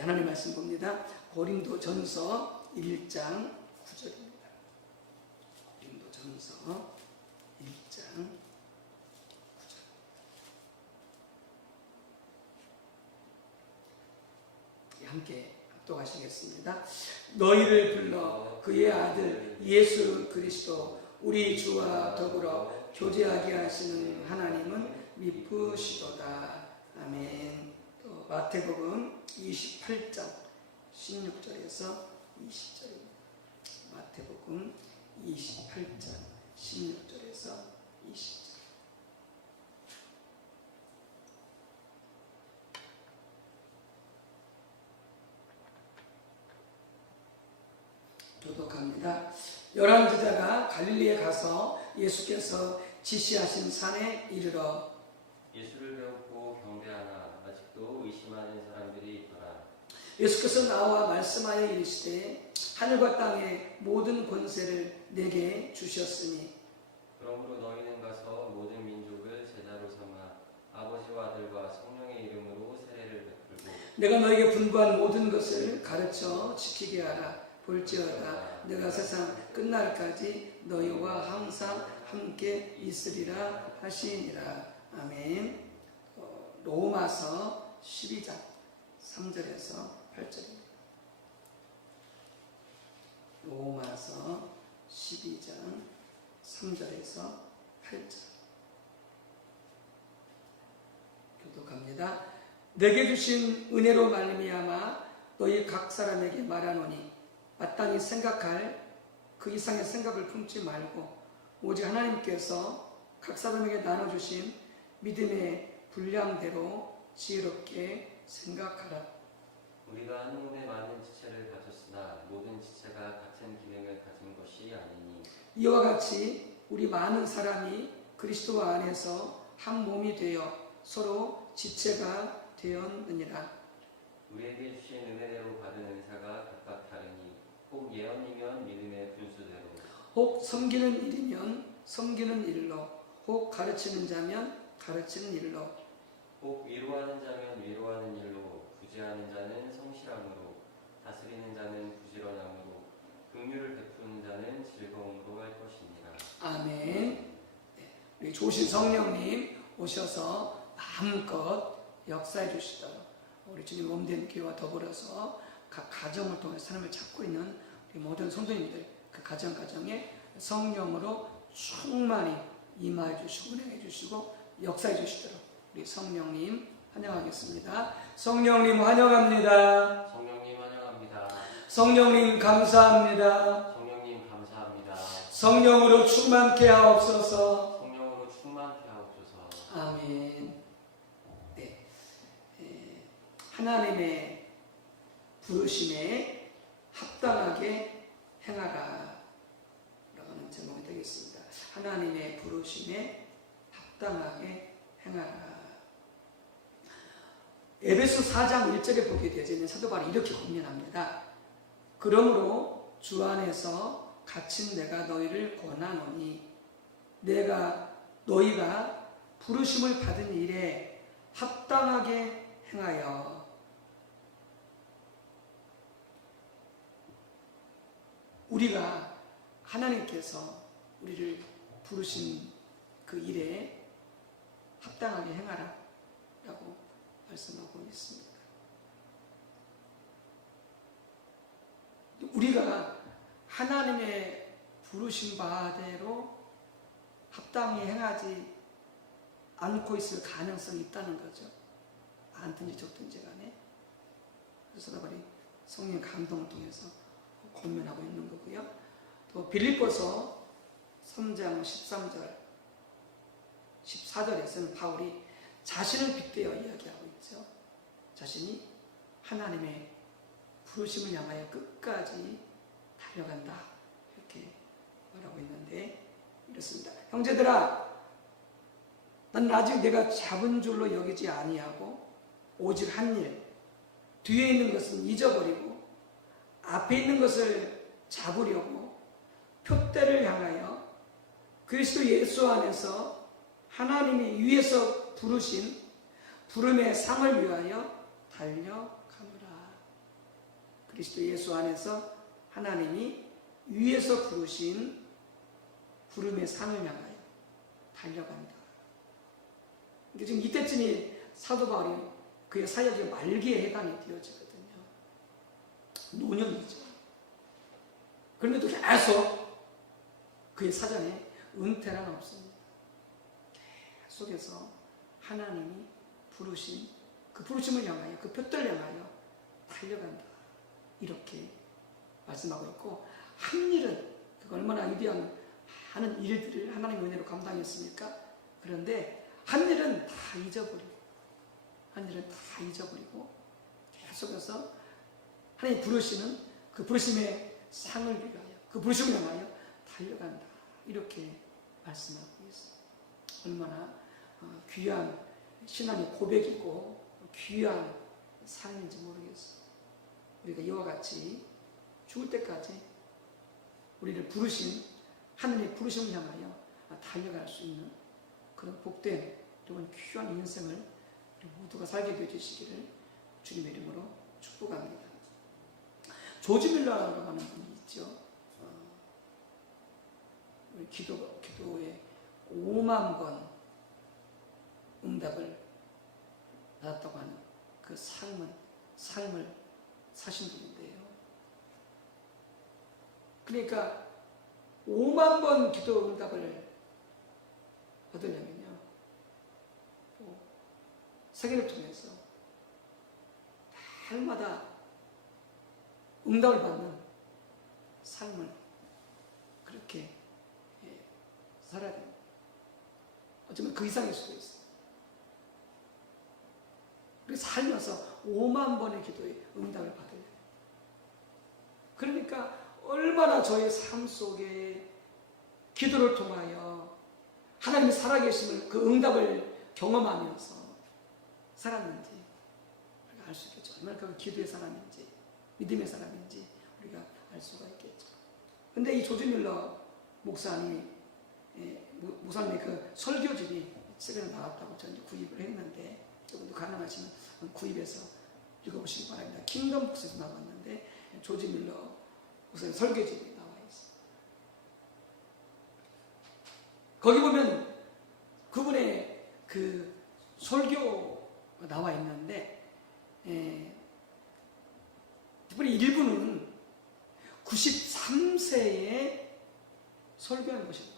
하나님 말씀 봅니다. 고린도전서 1장 9절입니다. 고린도전서 1장 9절. 함께 합독하시겠습니다. 너희를 불러 그의 아들 예수 그리스도 우리 주와 더불어 교제하게 하시는 하나님은 미쁘시도다. 아멘. 또 마태복음 28장 16절에서 20절입니다. 마태복음 28장 16절에서 20절. 교독합니다. 11제자가 갈릴리에 가서 예수께서 지시하신 산에 이르러 예수를 배웠고 경배하나 아직도 의심하는 사람들이 있더라. 예수께서 나와 말씀하여 이르시되 하늘과 땅의 모든 권세를 내게 주셨으니 그러므로 너희는 가서 모든 민족을 제자로 삼아 아버지와 아들과 성령의 이름으로 세례를 베풀고 내가 너에게 분부한 모든 것을 가르쳐 지키게 하라. 볼지어다 내가 세상 끝날까지 너희와 항상 함께 있으리라 하시니라. 아멘. 로마서 12장 3절에서 8절입니다. 로마서 12장 3절에서 8절. 교독합니다. 내게 주신 은혜로 말미암아 너희 각 사람에게 말하노니 마땅히 생각할 그 이상의 생각을 품지 말고 오직 하나님께서 각 사람에게 나눠주신 믿음의 분량대로 지혜롭게 생각하라. 우리가 한 몸에 많은 지체를 가졌으나 모든 지체가 같은 기능을 가진 것이 아니니 이와 같이 우리 많은 사람이 그리스도 안에서 한 몸이 되어 서로 지체가 되었느니라. 우리에게 주신 은혜대로 받은 은사가 각각 다르니 혹 예언이면 믿음의 분수대로 혹 섬기는 일이면 섬기는 일로 혹 가르치는 자면 가르치는 일로 혹 위로하는 자면 위로하는 일로 구제하는 자는 성실함으로 다스리는 자는 부지런함으로 긍휼을 베푸는 자는 즐거움으로 할 것이니라. 아멘. 우리 좋으신 성령님 오셔서 마음껏 역사해 주시도록 우리 주님 몸된 교회와 더불어서 각 가정을 통해 삶을 찾고 있는 우리 모든 성도님들 그 가정에 성령으로 충만히 임하여 주시고 운행해 주시고 역사해 주시도록 우리 성령님 환영하겠습니다. 성령님 환영합니다. 성령님 환영합니다. 성령님 감사합니다. 성령님 감사합니다. 성령으로 충만케 하옵소서. 성령으로 충만케 하옵소서. 아멘. 네. 하나님의 부르심에 합당하게 행하라 라는 제목이 되겠습니다. 하나님의 부르심에 합당하게 행하라. 에베소 4장 1절에 보게 되어지는 사도 바울이 이렇게 권면합니다. 그러므로 주 안에서 갇힌 내가 너희를 권하노니 너희가 부르심을 받은 일에 합당하게 행하여 우리가 하나님께서 우리를 부르신 그 일에 합당하게 행하라 라고 말씀하고 있습니다. 우리가 하나님의 부르신 바대로 합당히 행하지 않고 있을 가능성이 있다는 거죠. 안든지 적든지 간에. 그래서 바로 성령 감동을 통해서 권면하고 있는 거고요. 또 빌립보서 3장 13절 14절에서는 바울이 자신을 빗대어 이야기하고 있죠. 자신이 하나님의 부르심을 향하여 끝까지 달려간다 이렇게 말하고 있는데 이렇습니다. 형제들아 난 아직 내가 잡은 줄로 여기지 아니하고 오직 한 일 뒤에 있는 것은 잊어버리고 앞에 있는 것을 잡으려고 표대를 향하여 그리스도 예수 안에서 하나님이 위에서 부르신 부름의 상을 위하여 달려가노라. 그리스도 예수 안에서 하나님이 위에서 부르신 부름의 산을 향하여 달려간다. 그러니까 지금 이때쯤이 사도 바울이 그의 사역의 말기에 해당이 되어지거든요. 노년이죠. 그런데도 계속 그의 사전에 은퇴란 없습니다. 계속해서 하나님이 부르신 그 부르심을 향하여 그 표대를 향하여 달려간다. 이렇게 말씀하고 있고, 한 일은 그 얼마나 위대한 많은 일들을 하나님의 은혜로 감당했습니까? 그런데 한 일은 다 잊어버리고 계속해서 하나님 부르시는 그 부르심의 상을 위하여, 그 부르심을 향하여 달려간다. 이렇게 말씀하고 있습니다. 얼마나 귀한 신앙의 고백이고 귀한 삶인지 모르겠어요. 우리가 이와 같이 죽을 때까지 우리를 부르신 하나님의 부르심을 향하여 달려갈 수 있는 그런 복된 또는 귀한 인생을 우리 모두가 살게 되시기를 주님의 이름으로 축복합니다. 조지 밀러라고 하는 분이 있죠. 우리 기도에 5만 번 응답을 받았다고 하는 그 삶을 사신 분인데요. 그러니까 5만 번 기도 응답을 받으려면요, 또 세계를 통해서 날마다 응답을 받는 삶을 그렇게 살아야 됩니다. 어쩌면 그 이상일 수도 있어요. 그래서 살면서 5만 번의 기도에 응답을 받으려요. 그러니까 얼마나 저의 삶 속에 기도를 통하여 하나님이 살아계심을, 그 응답을 경험하면서 살았는지 우리가 알 수 있겠죠. 얼마나 그 기도의 사람인지 믿음의 사람인지 우리가 알 수가 있겠죠. 근데 이 조지 밀러 목사님의 그 설교집이 최근에 나왔다고 저는 구입을 했는데, 조금도 가능하시면 구입해서 읽어보시기 바랍니다. 킹덤 북스에서 나왔는데 조지 밀러 목사님 설교집이 나와 있어요. 거기 보면 그분의 그 설교가 나와 있는데, 특별히 일부는 93세에 설교하는 것입니다.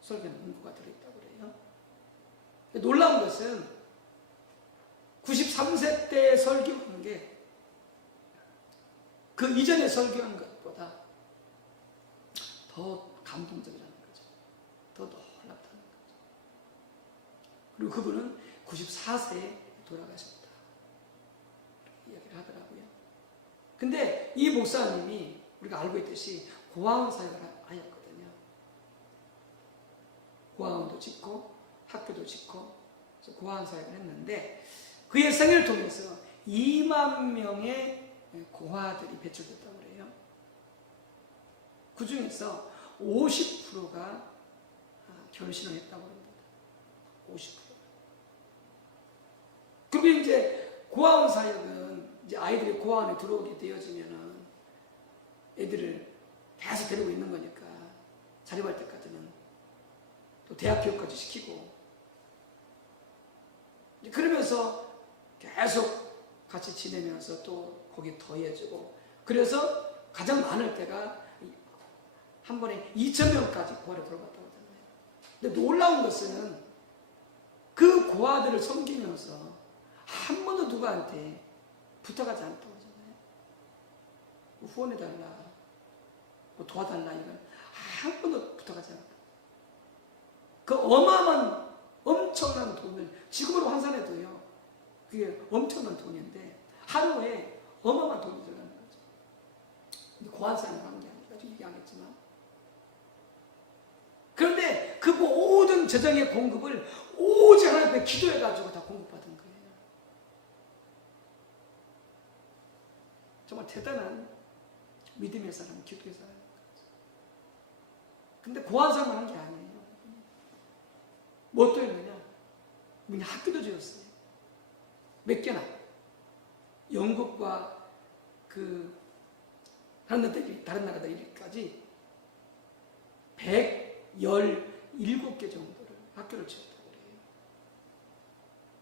설교는 문구가 들어있다고 그래요. 놀라운 것은 93세 때 설교한 게 그 이전에 설교한 것보다 더 감동적이라는 거죠. 더 놀랍다는 거죠. 그리고 그분은 94세에 돌아가셨다. 이야기를 하더라고요. 근데 이 목사님이 우리가 알고 있듯이 고아원 사역을 하였거든요. 고아원도 짓고 학교도 짓고 고아원 사역을 했는데, 그의 생애를 통해서 2만 명의 고아들이 배출됐다고 그래요. 그 중에서 50%가 결신을 했다고 합니다. 50%. 그리고 이제 고아원 사역은 이제 아이들이 고아원에 들어오게 되어지면은 애들을 계속 데리고 있는 거니까 자립할 때까지는 또 대학 교육까지 시키고, 그러면서 계속 같이 지내면서 또 거기에 더해지고, 그래서 가장 많을 때가 한 번에 2,000명까지 고아를 들어갔다고 하잖아요. 근데 놀라운 것은 그 고아들을 섬기면서 한 번도 누구한테 부탁하지 않았다고 하잖아요. 뭐 후원해달라, 뭐 도와달라, 이걸 한 번도 부탁하지 않았다. 그 어마어마한 엄청난 돈을 지금으로 환산해도요, 그게 엄청난 돈인데 하루에 어마어마한 돈이 들어가는 거죠. 근데 고아원사역을 하는 게 아니라 나중에 얘기하겠지만, 그런데 그 모든 재정의 공급을 오직 하나님 앞에 기도해가지고 다 공급받은 거예요. 정말 대단한 믿음의 사람, 기도의 사람. 근데 고아원사역을 한 게 아니에요. 뭐 또 했느냐? 학교도 지었어요. 몇 개나. 영국과 다른 나라들까지 117개 정도를 학교를 지었다고 그래요.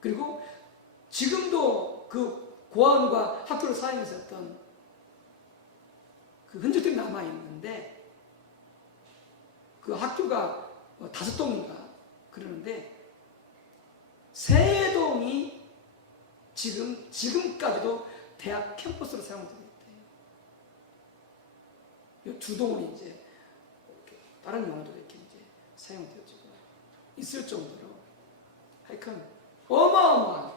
그리고 지금도 그 고아원과 학교를 사용했었던 그 흔적들이 남아있는데, 그 학교가 5동인가 그러는데, 3동이 지금까지도 대학 캠퍼스로 사용되고 있대요. 2동은 이제 다른 용도로 이렇게 이제 사용되어지고 있을 정도로 하여간 어마어마한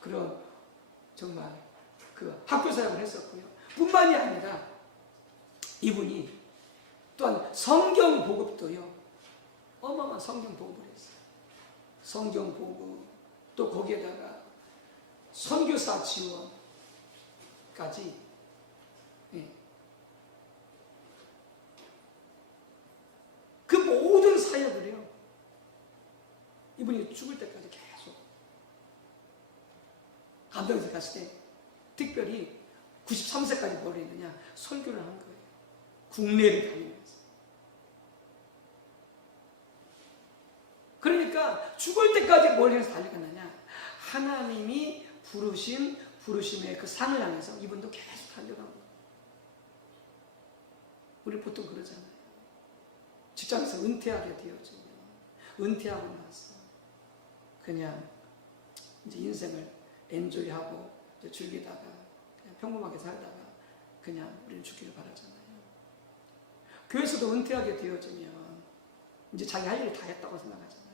그런 정말 그 학교 사역을 했었고요. 뿐만이 아니라 이분이 또한 성경 보급도요, 어마어마한 성경 보급을 했어요. 성경 보급, 또 거기에다가 선교사 지원까지. 예. 그 모든 사역을요, 이분이 죽을 때까지 계속 감동에서 갔을 때 특별히 93세까지 뭘 했느냐, 설교를 한 거예요. 국내를 다니면서. 그러니까 죽을 때까지 뭘 해서 달려갔느냐, 하나님이 부르심의 그 상을 향해서 이분도 계속 달려간 거예요. 우리 보통 그러잖아요. 직장에서 은퇴하게 되어지면 은퇴하고 나서 그냥 이제 인생을 엔조이하고 이제 즐기다가 그냥 평범하게 살다가 그냥 우리는 죽기를 바라잖아요. 교회에서도 은퇴하게 되어지면 이제 자기 할 일을 다 했다고 생각하잖아요.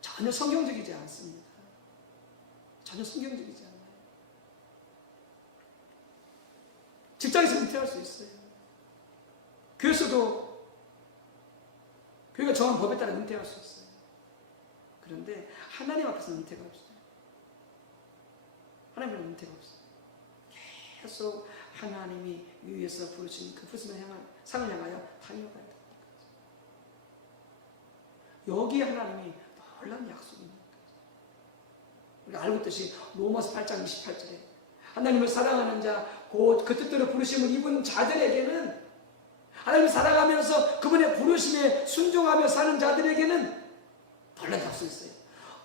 전혀 성경적이지 않습니다. 전혀 성경적이지 않아요. 직장에서 은퇴할 수 있어요. 교회에서도 교회가 정한 법에 따라 은퇴할 수 있어요. 그런데 하나님 앞에서는 은퇴가 없어요. 하나님은 은퇴가 없어요. 계속 하나님이 위에서 부르신 그 부르심의 상을 향하여 달려가야 됩니다. 여기 하나님이 놀라운 약속이 있는 거죠. 우리가 알고 있듯이 로마서 8장 28절에 하나님을 사랑하는 자, 곧 그 뜻대로 부르심을 입은 자들에게는, 하나님을 사랑하면서 그분의 부르심에 순종하며 사는 자들에게는 놀라운 약속이 있어요.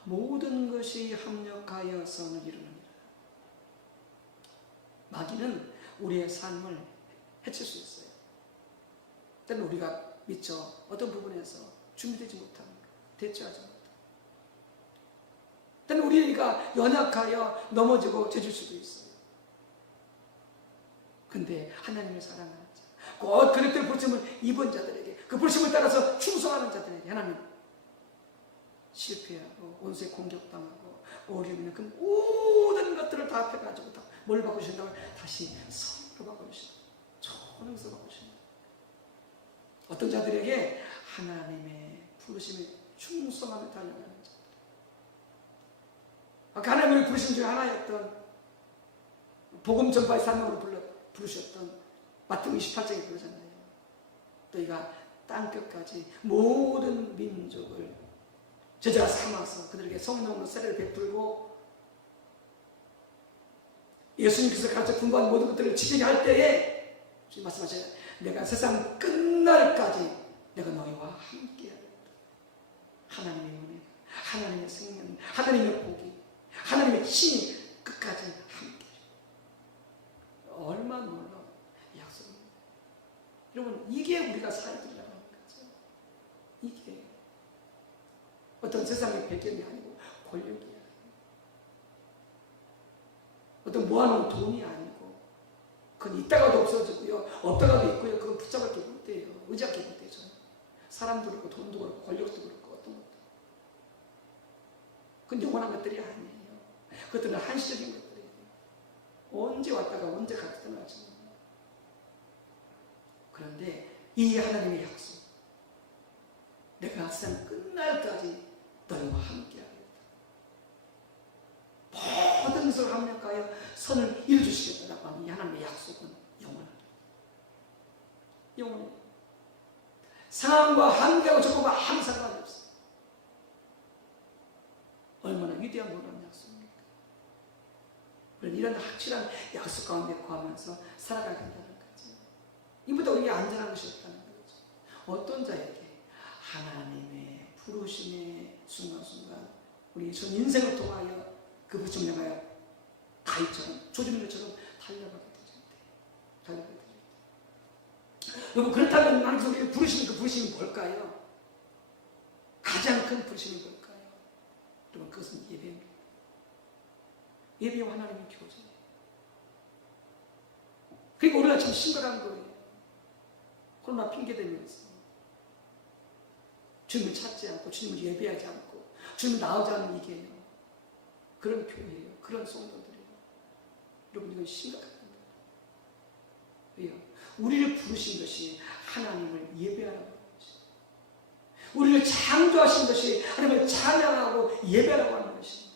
모든 것이 합력하여 선을 이루느니라. 마귀는 우리의 삶을 해칠 수 있어요. 때는 우리가 미처 어떤 부분에서 준비되지 못합니다. 대처하지 못합니다. 때는 우리가 연약하여 넘어지고 죄질 수도 있어요. 근데 하나님을 사랑하는 자, 곧 그릇들 부르심을 입은 자들에게, 그 부르심을 따라서 충성하는 자들에게 하나님 실패하고 원수에 공격당하고 어려움이 그 모든 것들을 다 합해가지고 다 뭘 바꾸신다고? 다시 선으로 바꾸신다. 초능서 바꾸신다. 어떤 자들에게 하나님의 부르심에 충성하며 달려가는 자. 아까 하나님의 부르심 중에 하나였던 복음 전파의 사명으로 부르셨던 마태복음 28장에 그러잖아요. 너희가 땅끝까지 모든 민족을 제자가 삼아서 그들에게 성령으로 세례를 베풀고 예수님께서 가르쳐 분부한 모든 것들을 지키게 할 때에 주님 말씀하셔요. 내가 세상 끝날까지 내가 너희와 함께 하겠다. 하나님의 은혜, 하나님의 생명, 하나님의 복이, 하나님의 힘이 끝까지 함께 해요. 얼마나 놀라운 약속입니다. 여러분, 이게 우리가 살아들이라는 거죠. 이게 어떤 세상의 배경이 아니고 권력이 아니고 어떤 모아놓은 돈이 아니고, 그건 있다가도 없어지고요, 없다가도 있고요, 그건 붙잡을 게 못 돼요. 의지할 게 못 되죠. 사람도 그렇고 돈도 그렇고 권력도 그렇고 어떤 것도. 그건 영원한 것들이 아니에요. 그것들은 한시적인 것들이에요. 언제 왔다가 언제 갔다 떠나지. 그런데 이 하나님의 약속, 내가 세상 끝날까지 너희와 함께 하겠다. 모든 것을 합력하여 선을 이루어주시겠다라고 하는 이 하나님의 약속은 영원합니다. 영원합니다. 상황과 한계하고 조건과 아무 상관이 없어요. 얼마나 위대한 놀라운 약속입니까? 그런데 이런 확실한 약속 가운데 거하면서 살아가야 된다는 거죠. 이보다 우리에게 안전한 것이 없다는 거죠. 어떤 자에게 하나님의 부르심의 순간순간 우리 전 인생을 통하여 그 부르심을 향하여 다윗처럼 조짐들처럼 달려가게 되죠. 여러분, 그렇다면 하나님께서 우리를 부르시는 그 부르심이 뭘까요? 가장 큰 부르심이 뭘까요? 여러분, 그것은 예배입니다. 예배와 하나님의 교제예요. 그리고 우리가 참 심각한 거예요. 코로나 핑계대면서 주님을 찾지 않고 주님을 예배하지 않고 주님을 나오지 않는 이게요. 그런 교회예요. 그런 성도들이에요. 여러분, 이건 심각한 거예요. 왜요? 우리를 부르신 것이 하나님을 예배하라고 하는 것이에요. 우리를 창조하신 것이 하나님을 찬양하고 예배하라고 하는 것이에요.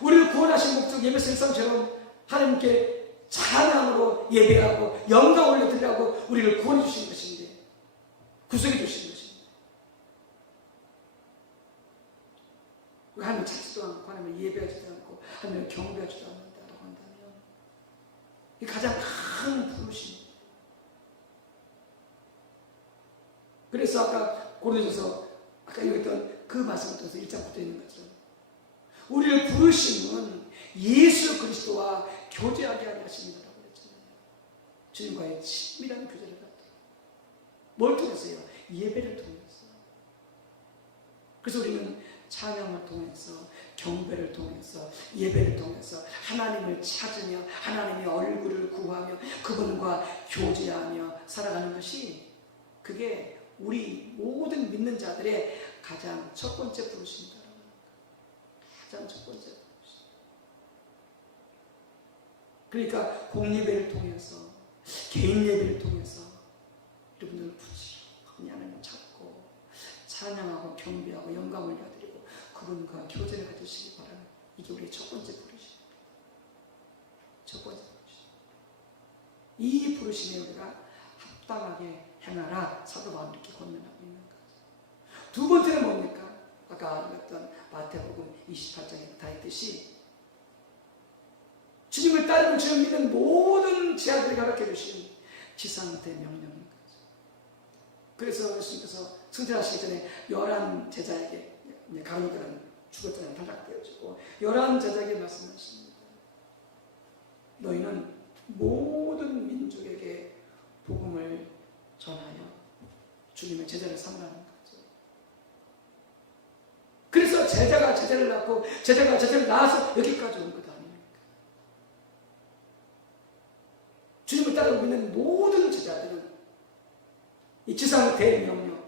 우리를 구원하신 목적 예배성처럼 하나님께 찬양으로 예배하고 영광 올려드리라고 우리를 구원해 주신 것인데, 구속해 주신 것인데, 하나님을 찾지도 않고 하나님을 예배하지도 않고 하나님을 경배하지도 않는다라고 한다면 이 가장 큰 부르심입니다. 그래서 아까 고린도전서 아까 읽었던 그 말씀을 통해서 1장부터 있는 것처럼 우리를 부르심은 예수 그리스도와 교제하게 하려 하십니다라고 그랬잖아요. 주님과의 친밀한 교제를 갖도록. 뭘 통해서요? 예배를 통해서. 그래서 우리는 찬양을 통해서, 경배를 통해서, 예배를 통해서 하나님을 찾으며 하나님의 얼굴을 구하며 그분과 교제하며 살아가는 것이, 그게 우리 모든 믿는 자들의 가장 첫 번째 부르심이다. 가장 첫 번째 부르심. 그러니까 공예배를 통해서, 개인 예배를 통해서 여러분들 부지런히 하나님을 찾고 찬양하고 경배하고 영광을 올려드리고 그분과 교제를 가지시기 바랍니다. 이게 우리의 첫 번째 부르심입니다. 첫 번째 부르심. 이 부르심에 우리가 합당하게 행하라 사도 바울이 이렇게 권면하고 있는 거죠. 두 번째는 뭡니까? 아까 읽었던 마태복음 28장에 다 있듯이 주님을 따르고 주님을 믿는 모든 제자들에게 허락해 주신 지상대 명령인 거죠. 그래서 예수님께서 승천하시기 전에 11 제자에게, 가론이들은 죽었잖아요. 탈락되어지고 11 제자에게 말씀하십니다. 너희는 모든 민족에게 복음을 전하여 주님의 제자를 삼으라는 거죠. 그래서 제자가 제자를 낳고 제자가 제자를 낳아서 여기까지 온 것 아닙니까? 주님을 따르고 믿는 모든 제자들은 이 지상 대명령,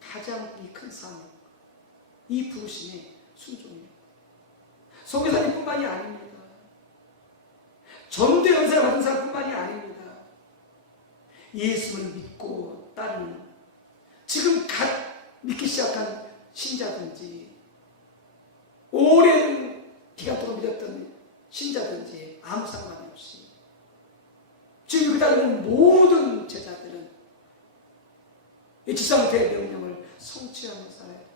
가장 이 큰 사명, 이 부르심의 순종이에요. 선교사님뿐만이 아닙니다. 전도 연세를 받은 사람뿐만이 아닙니다. 예수를 믿고 따르는, 지금 갓 믿기 시작한 신자든지 오랜 기간동안 믿었던 신자든지 아무 상관이 없이 지금 그 따르는 모든 제자들은 이 지상대의 명령을 성취하며 살아야 됩니다.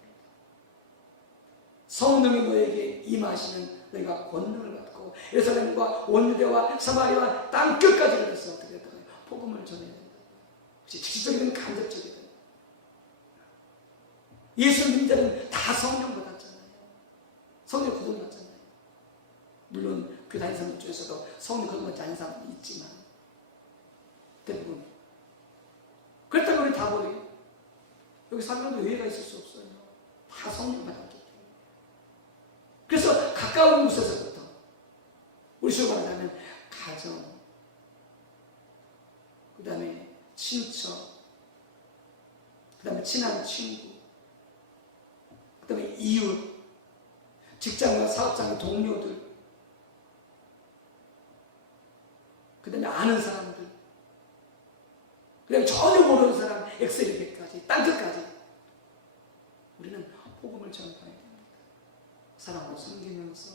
성령이 너에게 임하시는 너희가 권능을 받고 예루살렘과 온 유대와 사마리아 땅 끝까지 이르러서 어떻게 했다고요? 복음을 전해야 된다. 직접적이든 간접적이든. 예수 믿는 자는 다 성령 받았잖아요. 성령 구원 받잖아요. 물론 그 다른 사람 중에서도 성령 구원 받지 않은 사람도 있지만 대부분. 그렇다면 우리 다 버려요. 여기 살면도 예외가 있을 수 없어요. 다 성령 받았기 때문에. 그래서 가까운 곳에서부터 우리 식으로 말하자면 가정, 그 다음에 친척, 그 다음에 친한 친구, 그 다음에 이웃, 직장과 사업장의 동료들, 그 다음에 아는 사람들, 그 다음에 전혀 모르는 사람, 엑셀리까지, 땅끝까지 우리는 복음을 전파해야 됩니다. 사랑으로 섬기면서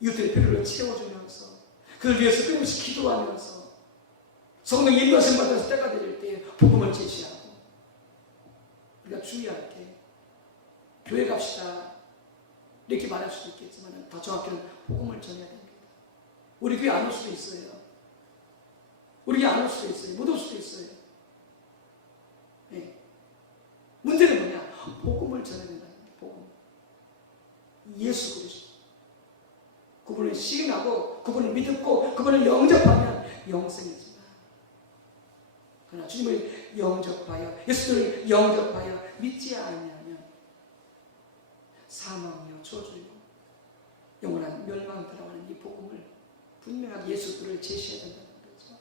이웃들의 필요를 채워주면서 그들 위해서 끊임없이 기도하면서 성령 인도하심 받아서 때가 되릴 때 복음을 제시하고, 우리가 주의할 게 교회 갑시다 이렇게 말할 수도 있겠지만 더 정확히는 복음을 전해야 됩니다. 우리 교회 안 올 수도 있어요. 우리 교회 안 올 수도 있어요. 못 올 수도 있어요. 네. 문제는 뭐냐? 복음을 전해야 된다. 복음. 예수 그리스도. 그분을 시인하고 그분을 믿고 그분을 영접하면 영생이지만, 그러나 주님을 영접하여 예수를 영접하여 믿지 않으면 사망이요 저주요 영원한 멸망을 따라가는 이 복음을 분명하게 예수를 제시해야 된다는 거죠.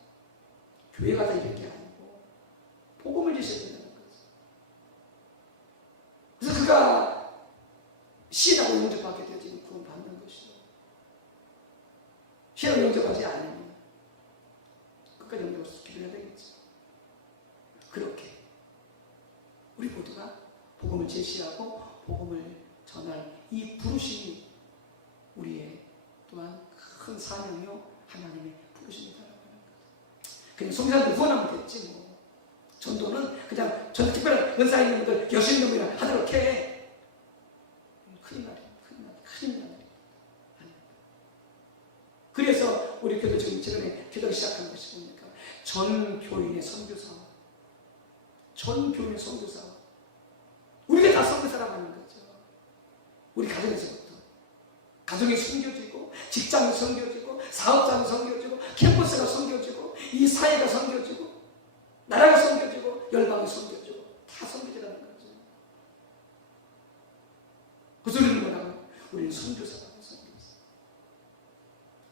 교회가 다 이런 게 아니고 복음을 제시해야 된다는 거죠. 그래서 그가 시인하고 영접하게 되어지면 구원받는 것이죠. 시인하고 영접하지 않으면 끝까지 영접해서 기도해야 되겠죠. 그렇게 우리 모두가 복음을 제시하고 복음을 전할 이 부르심이 우리의 또한 큰 사명이요 하나님의 부르심이다라고 하는 거죠. 그냥 성사한테 후원하면 됐지 뭐. 전도는 그냥 전 특별한 은사 있는 분들 열심히 놈이라 하도록 해. 큰일 나요. 큰일 나요. 그래서 우리 교도 지금 최근에 기도를 시작한 것이 뭡니까? 전 교인의 선교사업. 전 교인의 선교사업. 우리가 다 선교사라고 하는 거죠. 우리 가정에서부터. 가정이 섬겨지고, 직장이 섬겨지고, 사업장이 섬겨지고, 캠퍼스가 섬겨지고, 이 사회가 섬겨지고, 나라가 섬겨지고, 열방이 섬겨지고, 다 섬겨지라는 거죠. 그 소리는 뭐라고? 우리는 선교사라고 선교사.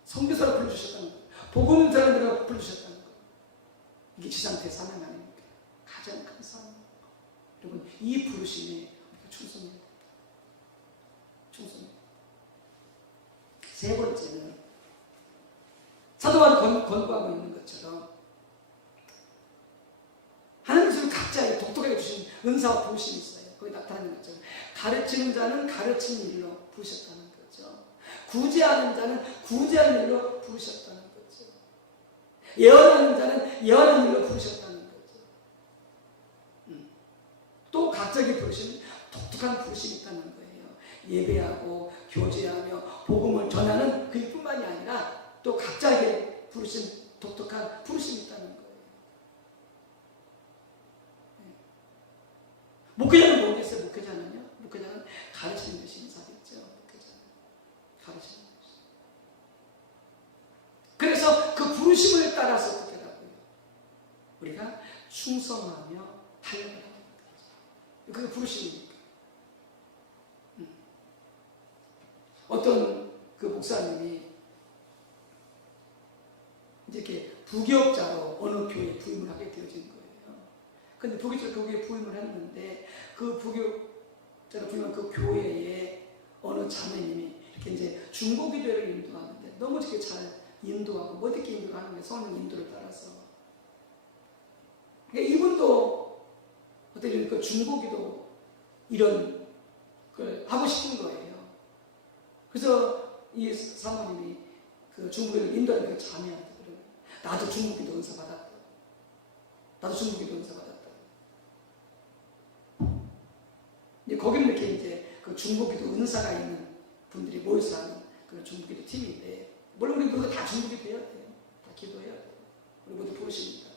선교사로 불러주셨다는 거예요. 복음 전하느라고 불러주셨다는 거예요. 이게 지상태 사명 아닙니까? 가장 큰 사명. 여러분, 이 부르심에 우리가 충성해야 됩니다. 충성해야 됩니다. 세 번째는 사도바울이 권고하고 있는 것처럼 하나님께서 각자의 독특하게 주신 은사와 부르심이 있어요. 거기 나타나는 것처럼 가르치는 자는 가르치는 일로 부르셨다는 거죠. 구제하는 자는 구제하는 일로 부르셨다는 거죠. 예언하는 자는 예언하는 일로 부르셨다는 거죠. 또 각자의 부르심, 독특한 부르심이 있다는 거예요. 예배하고 교제하며 복음을 전하는 그뿐만이 아니라 또 각자에게 부르신 독특한 부르심이 있다는 거예요. 목회자는 뭐겠어요? 목회자는요? 목회자는 가르치는 것이 인사겠죠. 목회자는 가르치는 것이. 그래서 그 부르심을 따라서 어떻게 하라고요? 우리가 충성하며 달려가는 거죠. 그게 부르심입니까? 어떤 그 목사님이 이렇게 부교육자로 어느 교회에 부임을 하게 되어진 거예요. 근데 부교육자로 그 교회에 부임을 했는데 그 부교육자로 부임한 그 교회에 어느 자매님이 이렇게 이제 중보기도를 인도하는데 너무 이렇게 잘 인도하고 멋있게 인도하는 거예요. 성령 인도를 따라서. 그러니까 이분도 어떤 그 중보기도 이런 걸 하고 싶은 거예요. 그래서 이 사모님이 그 중국을 인도하는 그 자매한테 그래요. 나도 중국기도 은사 받았다. 나도 중국기도 은사 받았다. 이제 거기는 이렇게 이제 그 중국기도 은사가 있는 분들이 모여서 하는 그런 중국기도 팀인데, 물론 우리 모두 다 중국기도 해야 돼요. 다 기도해야 돼요. 우리 모두 부르십니다.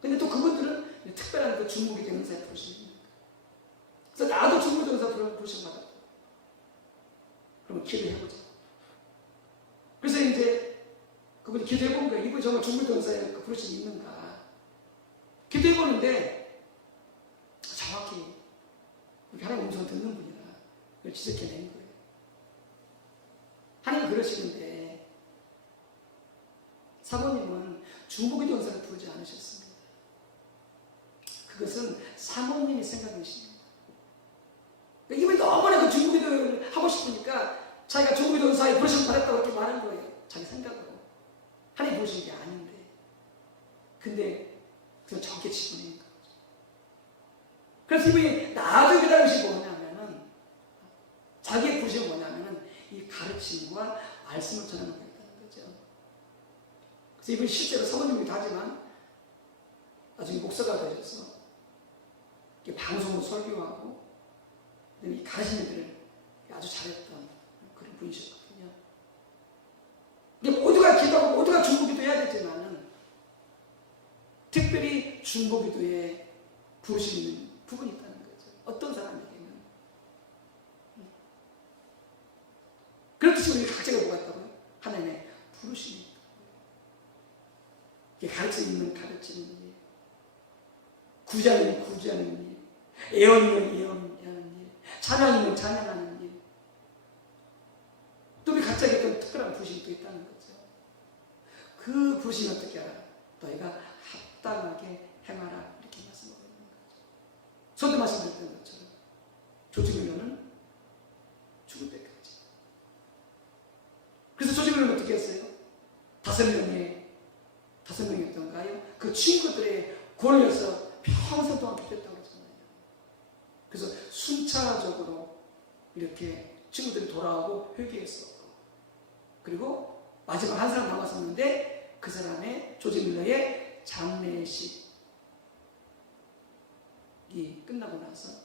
근데 또 그분들은 특별한 그 중국기도 은사에 부르십니다. 그래서 나도 중국기도 은사 부르심 받았다. 그러면 기도해보자. 그래서 이제 그분이 기도해본 거예요. 이분 정말 중국기도 은사에 그 부르심이 있는가. 기도해보는데 정확히 하나님 음성을 듣는 분이라 그걸 지적해낸 거예요. 하나님 그러시는데 사모님은 중국기도 은사를 부르지 않으셨습니다. 그것은 사모님이 생각이십니다. 이분이 너무나 그 중국기도를 하고 싶으니까 자기가 중국기도 은사에 부르심을 받았다고 이렇게 말한 거예요. 자기 생각으로. 하나님 부르신 게 아닌데. 근데 그걸 정확히 짚어낸 거죠. 그래서 이분이 나중에 그 당시 뭐냐면은 자기의 부르심이 뭐냐면은 이 가르침과 말씀을 전하는 거였다는 거죠. 그래서 이분이 실제로 사모님이기도 하지만 나중에 목사가 되셔서 방송으로 설교하고 이 가르치는 일을 아주 잘했던 그런 분이셨거든요. 이게 모두가 모두가 기도하고 모두가 중보기도 해야 되지만 특별히 중보기도에 부르심 있는 부분이 있다는 거죠. 어떤 사람에게는. 그렇듯이 우리 각자가 뭐가 있다고요? 하나님의 부르심이 있다고요. 이게 가르치는 가르치는 일, 구제하는 구제하는 일, 애원이면 애원하는 일, 찬양이면 찬양하는 일. 또 우리 각자에게 또 특별한 부르심이 또 있다는 거죠. 그 부르심이 어떻게 알아? 너희가 합당하게 행하라 이렇게 말씀하고 있는 거죠. 저도 말씀드렸던 것처럼 조직훈련은 죽을 때까지. 그래서 조직훈련은 어떻게 했어요? 5명이었던가요? 그 친구들의 권리에서 평생 동안 기도했다고 그랬잖아요. 그래서 순차적으로 이렇게 친구들이 돌아오고 회개했었고, 그리고 마지막 한 사람 남았었는데 그 사람의 조직훈련의 장례식이 끝나고 나서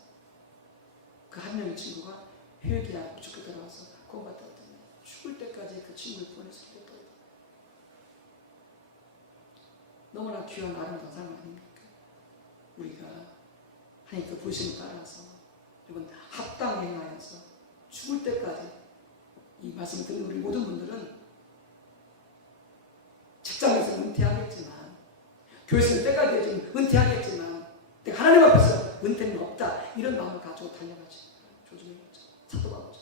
그 한 명의 친구가 회개하고 죽게 들어와서 구원받았더니 죽을 때까지 그 친구를 보내서 기도했다고. 너무나 귀한 아름다운 삶 아닙니까? 우리가 하나님 그 부르심을 따라서 여러분 합당히 행하여서 죽을 때까지, 이 말씀을 듣는 우리 모든 분들은 직장에서 은퇴하겠지만, 교회에서 때까지 좀 은퇴하겠지만, 하나님 앞에서 은퇴는 없다, 이런 마음을 가지고 달려가지. 조심해야죠. 사도바오죠.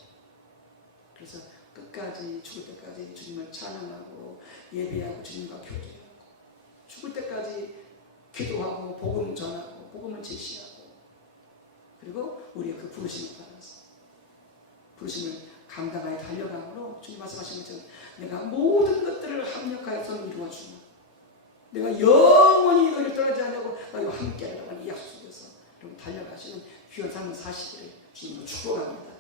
그래서 끝까지, 죽을 때까지 주님을 찬양하고 예배하고 주님과 교제하고, 죽을 때까지 기도하고 복음 전하고 복음을 제시하고, 그리고 우리의 그 부르심을 따라서 부르심을 감당하여 달려감으로 주님 말씀하신 것처럼 내가 모든 것들을 합력하여서 이루어주마, 내가 영원히 너를 떠나지 않냐고 너희와 함께하라고 하는 이 약속 속에서 여러분 달려가시는 귀한 삶을 사시기를 주님으로 축복합니다.